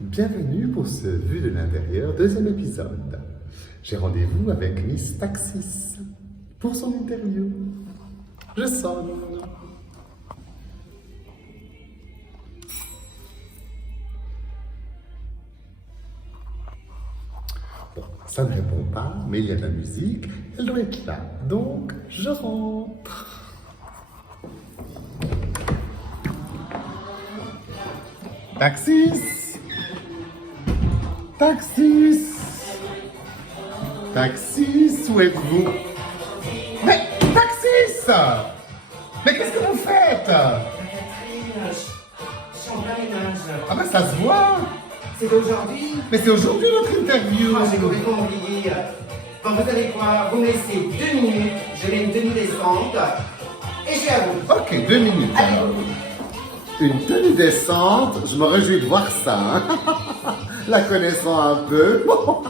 Bienvenue pour ce Vue de l'intérieur, deuxième épisode. J'ai rendez-vous avec Miss Taxis pour son interview. Je sonne. Bon, ça ne répond pas, mais il y a de la musique, elle doit être là. Donc, je rentre. Taxis! Taxis! Taxis, où êtes-vous? Mais, Taxis! Mais qu'est-ce que vous faites? Catherine, je suis en plein ménage. Ah ben ça se voit! C'est d'aujourd'hui. Mais c'est aujourd'hui notre interview! Ah, j'ai complètement oublié. Bon, vous savez quoi? Vous me laissez 2 minutes, je mets une tenue décente et je suis à vous. Ok, 2 minutes Allez. alors. Une tenue décente, je me réjouis de voir ça. Hein. La connaissant un peu. Bon,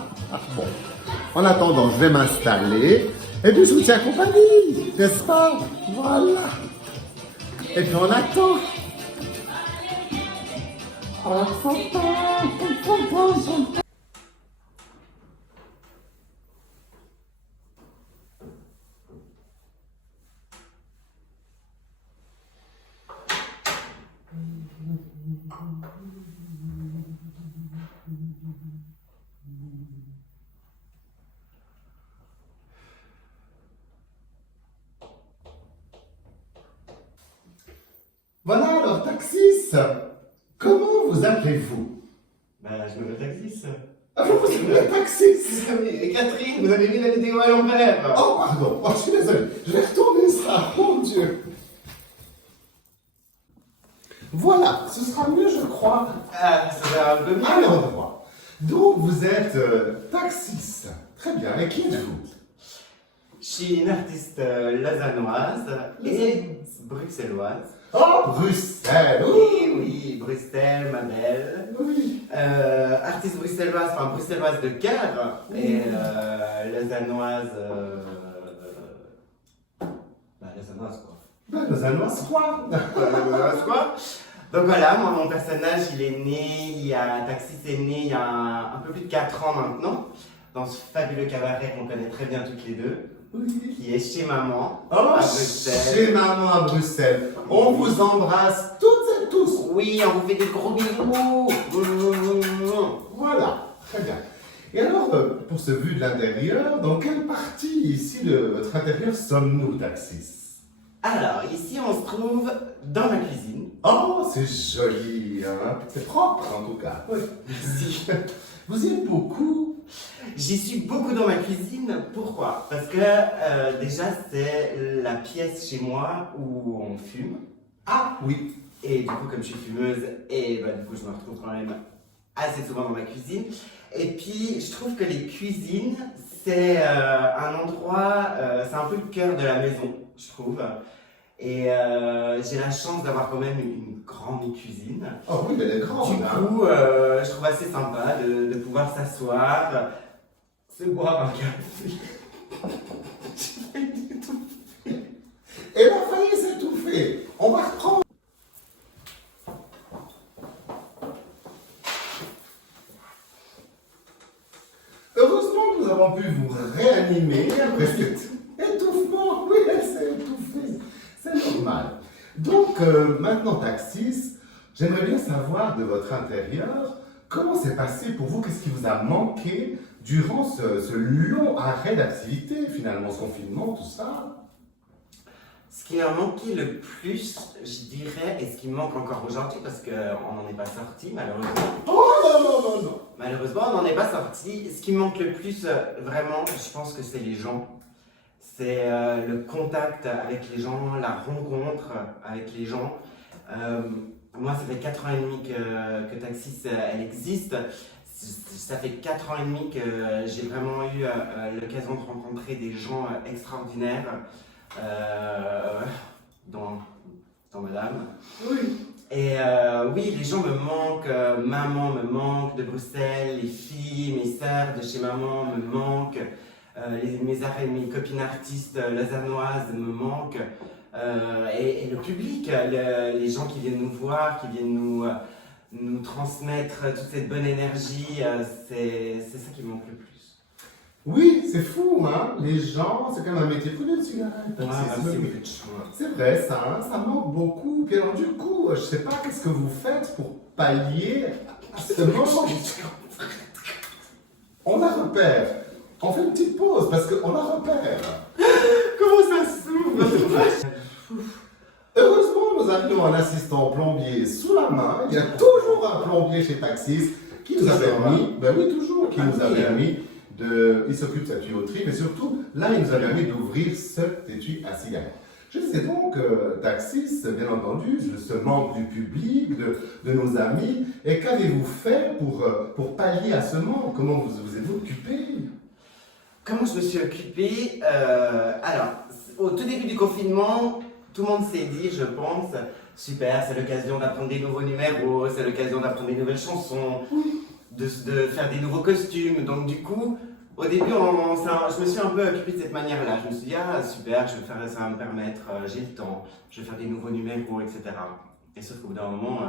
en attendant, je vais m'installer. Et puis je vous tiens compagnie, n'est-ce pas? Voilà. Et puis on attend. Voilà alors, Taxis. Comment vous appelez-vous? Bah, je m'appelle Taxis. Ah, vous vous appelez Taxis? Et Catherine, vous avez mis la vidéo à l'envers. Oh, pardon. Oh, je suis désolé. Je vais retourner ça. Mon Dieu. Voilà, ce sera mieux, je crois, Ah, ça va un peu mieux. à l'endroit. Donc, vous êtes taxiste. Très bien. Et qui êtes-vous? Je suis une artiste lausannoise et bruxelloise. Oh, Bruxelles. Oui, oui, Bruxelles, ma belle. Oui. Artiste bruxelloise, enfin bruxelloise de cœur et lausannoise. Lausannoise quoi. Ben, nous allons à Soir. Lausannoise quoi. Donc voilà, moi mon personnage il est né, Taxis est né il y a un peu plus de 4 ans maintenant, dans ce fabuleux cabaret qu'on connaît très bien toutes les deux, Oui. qui est chez maman, Oh, à Bruxelles. chez maman à Bruxelles. On vous embrasse toutes et tous. Oui, on vous fait des gros bisous. Voilà, très bien. Et alors, pour ce vue de l'intérieur, dans quelle partie ici de votre intérieur sommes-nous, Taxis? Alors, ici on se trouve dans ma cuisine. Oh, c'est joli, hein? C'est propre en tout cas. Oui. Merci. Vous y êtes beaucoup? J'y suis beaucoup dans ma cuisine. Pourquoi? Parce que déjà c'est la pièce chez moi où on fume. Ah oui. Et du coup, comme je suis fumeuse, et bah, du coup, je me retrouve quand même assez souvent dans ma cuisine. Et puis, je trouve que les cuisines, c'est un endroit, c'est un peu le cœur de la maison, je trouve. Et j'ai la chance d'avoir quand même une grande cuisine. Oh oui, elle est grande. Du hein. coup, je trouve assez sympa de pouvoir s'asseoir, se boire un café. Et la faillite s'étouffer. On va reprendre. Heureusement que nous avons pu vous réanimer après cet étouffement. Oui, elle s'est étouffée. C'est normal. Donc, maintenant, Taxis, j'aimerais bien savoir de votre intérieur comment c'est passé pour vous, qu'est-ce qui vous a manqué durant ce long arrêt d'activité, finalement, ce confinement, tout ça. Ce qui m'a manqué le plus, je dirais, et ce qui me manque encore aujourd'hui, parce qu'on n'en est pas sorti malheureusement. Oh non, non, non, non. Malheureusement, on n'en est pas sorti. Ce qui me manque le plus, vraiment, je pense que c'est les gens. C'est le contact avec les gens, la rencontre avec les gens. Moi, ça fait 4 ans et demi que Taxis elle existe. Ça fait 4 ans et demi que j'ai vraiment eu l'occasion de rencontrer des gens extraordinaires dans Madame. Oui. Et oui, les gens me manquent, maman me manque de Bruxelles, les filles, mes sœurs de chez maman me manquent, mes copines artistes lausannoises me manquent, et le public, les gens qui viennent nous voir, qui viennent nous, nous transmettre toute cette bonne énergie, c'est ça qui me manque le plus. Oui, c'est fou, hein. Les gens, c'est quand même un métier. Prenez une cigarette. Merci, vous êtes chaud. C'est vrai, ça, hein, ça manque beaucoup. Puis alors, du coup, je sais pas qu'est-ce que vous faites pour pallier à ce manque. On la repère. On fait une petite pause parce qu'on la repère. Comment ça s'ouvre? Heureusement, nous avions un assistant plombier sous la main. Il y a toujours un plombier chez Taxis qui nous a permis, ben oui, toujours, qui nous a permis de. Il s'occupe de sa tuyauterie, mais surtout, là, il nous a permis d'ouvrir cet étui à cigarette. Je disais donc, Taxis, bien entendu, ce manque du public, de nos amis, et qu'avez-vous fait pour pallier à ce manque? Comment vous êtes-vous occupé? Comment je me suis occupée? Alors, au tout début du confinement, tout le monde s'est dit, je pense, super, c'est l'occasion d'apprendre des nouveaux numéros, c'est l'occasion d'apprendre des nouvelles chansons, de faire des nouveaux costumes. Donc du coup, au début, je me suis un peu occupée de cette manière-là. Je me suis dit, ah super, ça va me permettre, j'ai le temps, je vais faire des nouveaux numéros, etc. Et sauf qu'au bout d'un moment,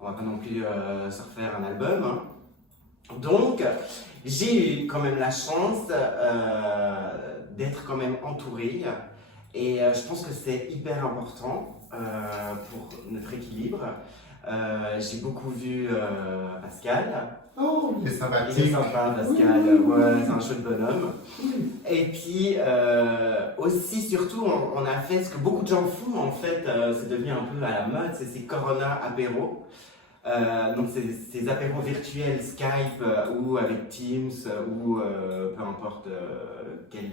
on va pas non plus se refaire un album, hein. Donc, j'ai eu quand même la chance d'être quand même entourée. Et je pense que c'est hyper important pour notre équilibre. J'ai beaucoup vu Pascal. Oh, il est Il est sympathique. sympa, Pascal. Oui, oui, Ouais, oui. c'est un chouette bonhomme. Et puis aussi, surtout, on a fait ce que beaucoup de gens font. En fait, c'est devenu un peu à la mode. C'est ces Corona apéros. Donc ces apéros virtuels Skype ou avec Teams ou peu importe quel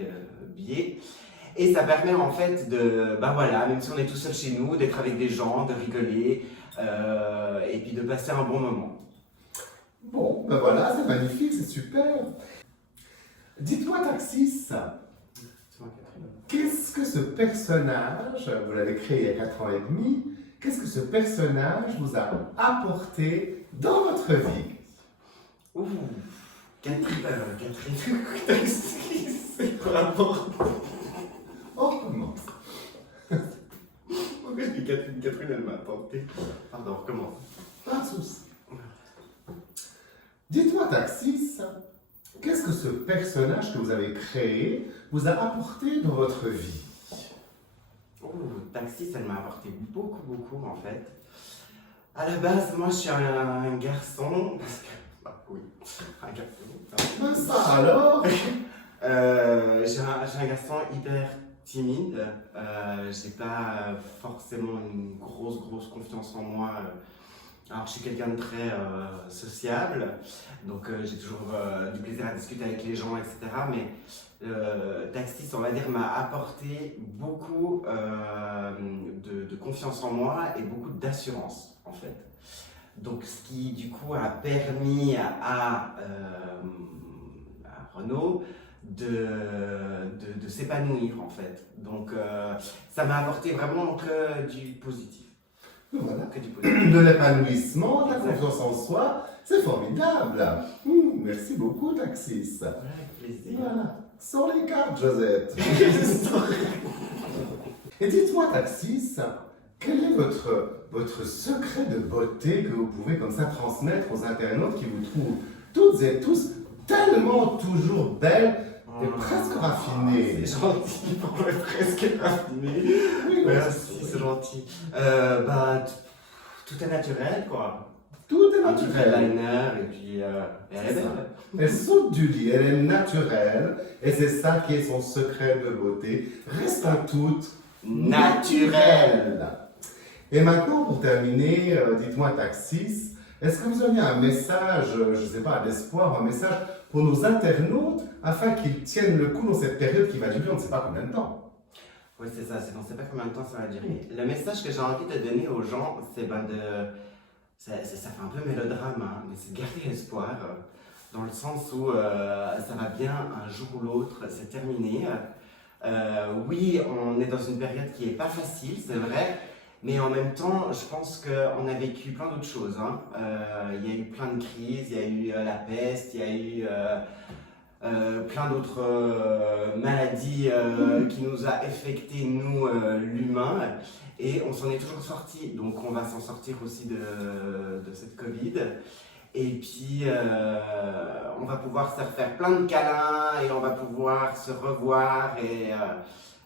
biais. Et ça permet en fait de, ben voilà, même si on est tout seul chez nous, d'être avec des gens, de rigoler et puis de passer un bon moment. Bon, ben voilà, c'est magnifique, c'est super. Dites-moi, Taxis, qu'est-ce que ce personnage, vous l'avez créé il y a 4 ans et demi, qu'est-ce que ce personnage vous a apporté dans votre vie? Ouh, Catherine, c'est quoi rapport? On recommence. Pourquoi je dis Catherine, elle m'a apporté? Pardon, on recommence. Pas de souci. Dites-moi, Taxis, qu'est-ce que ce personnage que vous avez créé vous a apporté dans votre vie? Oh, Taxis, elle m'a apporté beaucoup en fait. À la base, moi je suis un garçon, parce que, bah oui, un garçon. Ben ça alors? J'ai un garçon hyper timide, j'ai pas forcément une grosse confiance en moi. Alors, je suis quelqu'un de très sociable, donc j'ai toujours du plaisir à discuter avec les gens, etc. Mais Taxis, on va dire, m'a apporté beaucoup de confiance en moi et beaucoup d'assurance, en fait. Donc, ce qui, du coup, a permis à Renaud de s'épanouir, en fait. Donc, ça m'a apporté vraiment que du positif. Voilà. Que du positif. De l'épanouissement, de la confiance en soi, c'est formidable. Merci beaucoup, Taxis. Voilà, avec plaisir. Voilà. Sans les cartes, Josette. Et dites-moi, Taxis, quel est votre secret de beauté que vous pouvez comme ça transmettre aux internautes qui vous trouvent toutes et tous tellement toujours belles et presque raffinées? C'est gentil pour être presque raffiné. Oui, Merci, c'est gentil. Tout est naturel, quoi. Tout est Un petit naturel. eyeliner et puis elle est belle. Elle saute du lit, elle est naturelle, et c'est ça qui est son secret de beauté. Restons toutes naturelles. Et maintenant, pour terminer, dites-moi, Taxis, est-ce que vous auriez un message, je ne sais pas, d'espoir, un message pour nos internautes, afin qu'ils tiennent le coup dans cette période qui va durer on ne sait pas combien de temps? Oui, c'est ça, on ne sait pas combien de temps ça va durer. Le message que j'ai envie de donner aux gens, c'est ça fait un peu mélodrame, hein, mais c'est de garder espoir, dans le sens où ça va bien un jour ou l'autre, c'est terminé. Oui, on est dans une période qui n'est pas facile, c'est vrai, mais en même temps, je pense qu'on a vécu plein d'autres choses, hein. Il y a eu plein de crises, il y a eu la peste, il y a eu plein d'autres maladies qui nous a affecté, nous, l'humain. Et on s'en est toujours sorti, donc on va s'en sortir aussi de cette Covid. Et puis, on va pouvoir se refaire plein de câlins et on va pouvoir se revoir et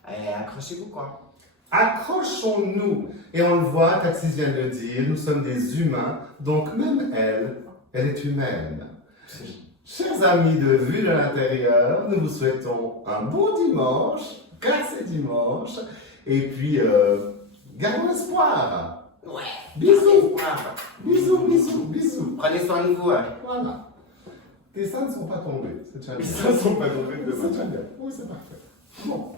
accrochez-vous quoi. Accrochons-nous. Et on le voit, Taxis vient de le dire, nous sommes des humains, donc même elle est humaine. Chers amis de Vue de l'intérieur, nous vous souhaitons un bon dimanche, car c'est dimanche, et puis gardons espoir. Ouais. Bisous. Espoir. Bisous, bisous, bisous. Prenez soin de vous. Voilà. Tes seins ne sont pas tombés, c'est déjà bien. Ça ne sont pas tombés de C'est déjà bien. Oui, c'est parfait. Bon.